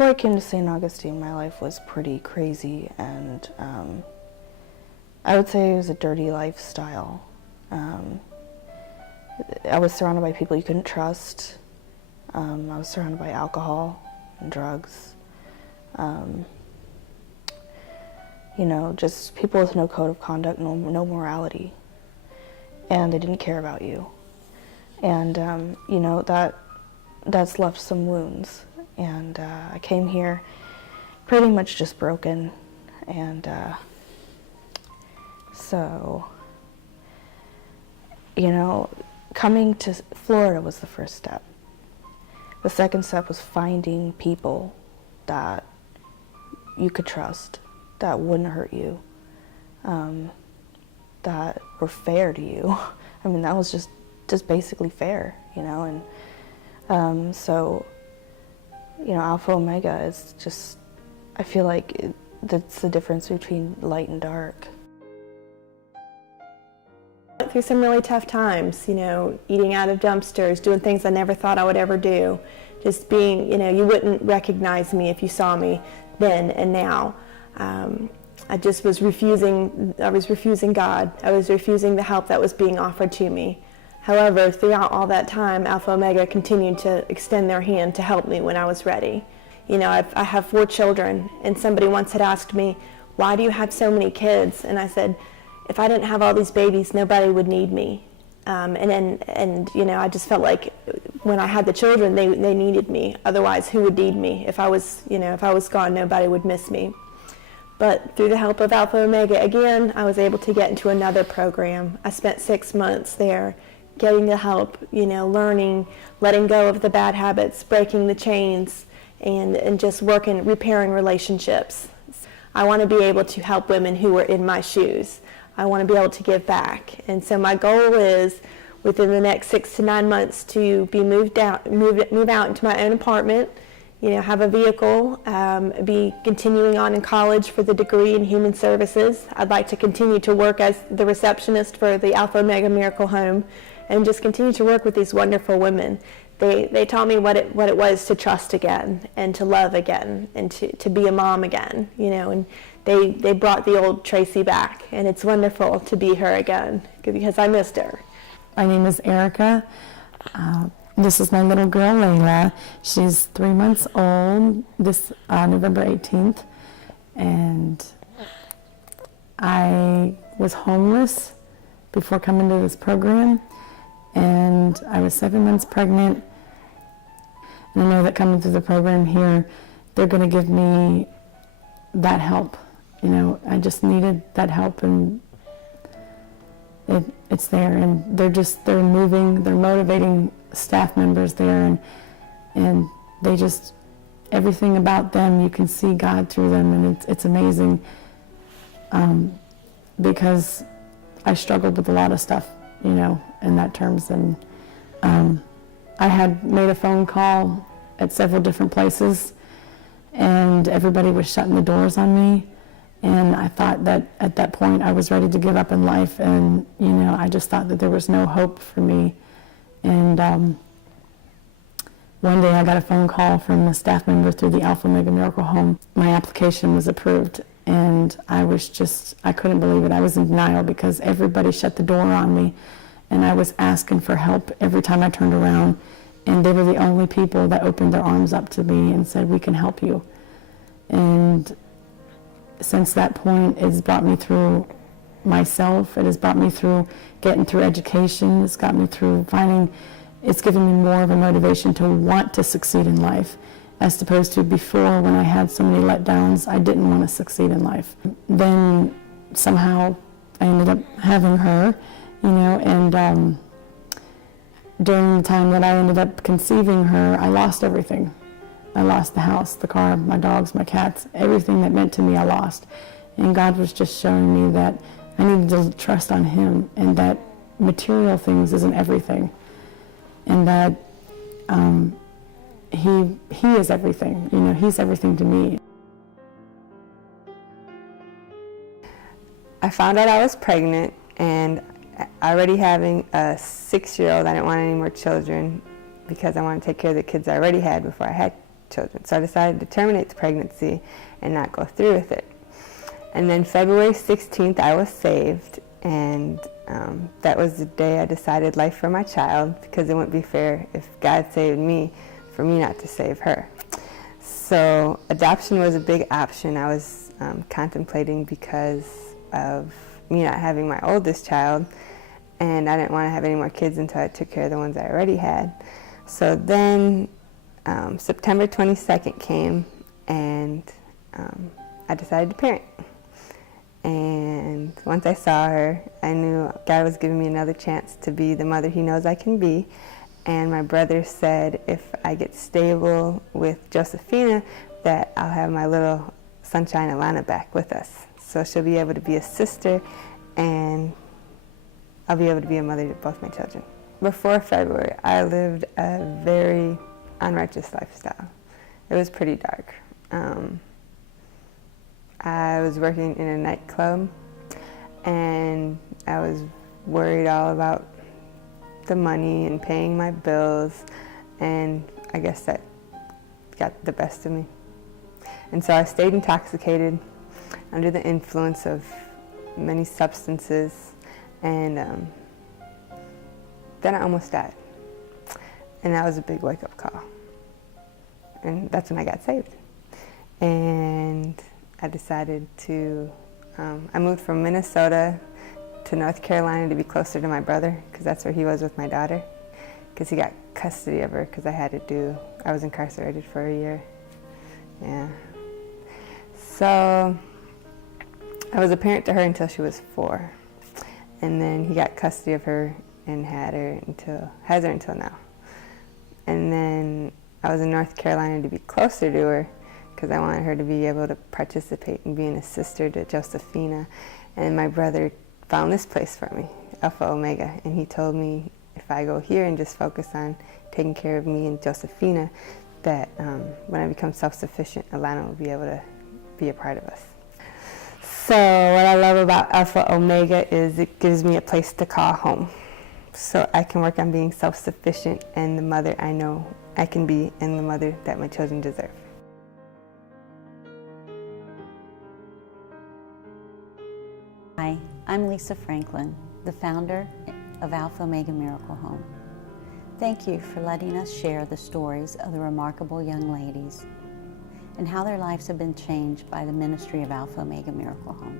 Before I came to St. Augustine, my life was pretty crazy, and I would say it was a dirty lifestyle. I was surrounded by people you couldn't trust. I was surrounded by alcohol and drugs. You know, just people with no code of conduct, no morality, and they didn't care about you. And you know, that's left some wounds. And I came here pretty much just broken, and so, you know, coming to Florida was the first step. The second step was finding people that you could trust, that wouldn't hurt you, that were fair to you. I mean, that was just basically fair, you know, and so, you know, Alpha Omega is just, I feel like that's the difference between light and dark. I went through some really tough times, you know, eating out of dumpsters, doing things I never thought I would ever do. Just being, you know, you wouldn't recognize me if you saw me then and now. I just was refusing God. I was refusing the help that was being offered to me. However, throughout all that time, Alpha Omega continued to extend their hand to help me when I was ready. You know, I have 4 children, and somebody once had asked me, why do you have so many kids? And I said, if I didn't have all these babies, nobody would need me. And you know, I just felt like when I had the children, they needed me. Otherwise, who would need me? If I was, you know, if I was gone, nobody would miss me. But through the help of Alpha Omega, again, I was able to get into another program. I spent 6 months there, getting the help, you know, learning, letting go of the bad habits, breaking the chains, and just working, repairing relationships. I want to be able to help women who are in my shoes. I want to be able to give back. And so my goal is, within the next 6 to 9 months, to be move out into my own apartment, you know, have a vehicle, be continuing on in college for the degree in human services. I'd like to continue to work as the receptionist for the Alpha Omega Miracle Home, and just continue to work with these wonderful women. They taught me what it was to trust again, and to love again, and to be a mom again, you know, and they brought the old Tracy back, and it's wonderful to be her again, because I missed her. My name is Erica. This is my little girl, Layla. She's 3 months old, this November 18th, and I was homeless before coming to this program, and I was 7 months pregnant, and I know that coming through the program here, they're going to give me that help. You know, I just needed that help, and it's there, and they're moving, they're motivating staff members there, and they just, everything about them, you can see God through them, and it's amazing, because I struggled with a lot of stuff, you know, in that terms, and I had made a phone call at several different places, and everybody was shutting the doors on me, and I thought that at that point I was ready to give up in life, and you know, I just thought that there was no hope for me. And one day I got a phone call from a staff member through the Alpha Omega Miracle Home. My application was approved, and I couldn't believe it. I was in denial because everybody shut the door on me, and I was asking for help every time I turned around, and they were the only people that opened their arms up to me and said, we can help you. And since that point, it's brought me through myself. It has brought me through getting through education. It's got me through it's given me more of a motivation to want to succeed in life, as opposed to before, when I had so many letdowns, I didn't want to succeed in life. Then somehow I ended up having her, you know, and during the time that I ended up conceiving her, I lost everything. I lost the house, the car, my dogs, my cats, everything that meant to me I lost. And God was just showing me that I needed to trust on Him, and that material things isn't everything, and that He is everything. You know, He's everything to me. I found out I was pregnant, and already having a 6-year-old, I didn't want any more children because I wanted to take care of the kids I already had before I had children. So I decided to terminate the pregnancy and not go through with it. And then February 16th, I was saved, and that was the day I decided life for my child, because it wouldn't be fair if God saved me for me not to save her. So adoption was a big option I was contemplating because of me not having my oldest child, and I didn't want to have any more kids until I took care of the ones I already had. So then September 22nd came, and I decided to parent. And once I saw her, I knew God was giving me another chance to be the mother He knows I can be. And my brother said if I get stable with Josephina, that I'll have my little sunshine Alana back with us. So she'll be able to be a sister, and I'll be able to be a mother to both my children. Before February, I lived a very unrighteous lifestyle. It was pretty dark. I was working in a nightclub, and I was worried all about the money and paying my bills, and I guess that got the best of me. And so I stayed intoxicated, under the influence of many substances, and then I almost died. And that was a big wake-up call. And that's when I got saved. And I decided to, I moved from Minnesota to North Carolina to be closer to my brother, because that's where he was with my daughter, because he got custody of her, because I was incarcerated for a year. Yeah. So I was a parent to her until she was 4. And then he got custody of her and has her until now. And then I was in North Carolina to be closer to her, because I wanted her to be able to participate in being a sister to Josephina. And my brother found this place for me, Alpha Omega, and he told me if I go here and just focus on taking care of me and Josephina, that when I become self-sufficient, Alana will be able to be a part of us. So what I love about Alpha Omega is it gives me a place to call home, so I can work on being self-sufficient and the mother I know I can be, and the mother that my children deserve. Hi, I'm Lisa Franklin, the founder of Alpha Omega Miracle Home. Thank you for letting us share the stories of the remarkable young ladies and how their lives have been changed by the ministry of Alpha Omega Miracle Home.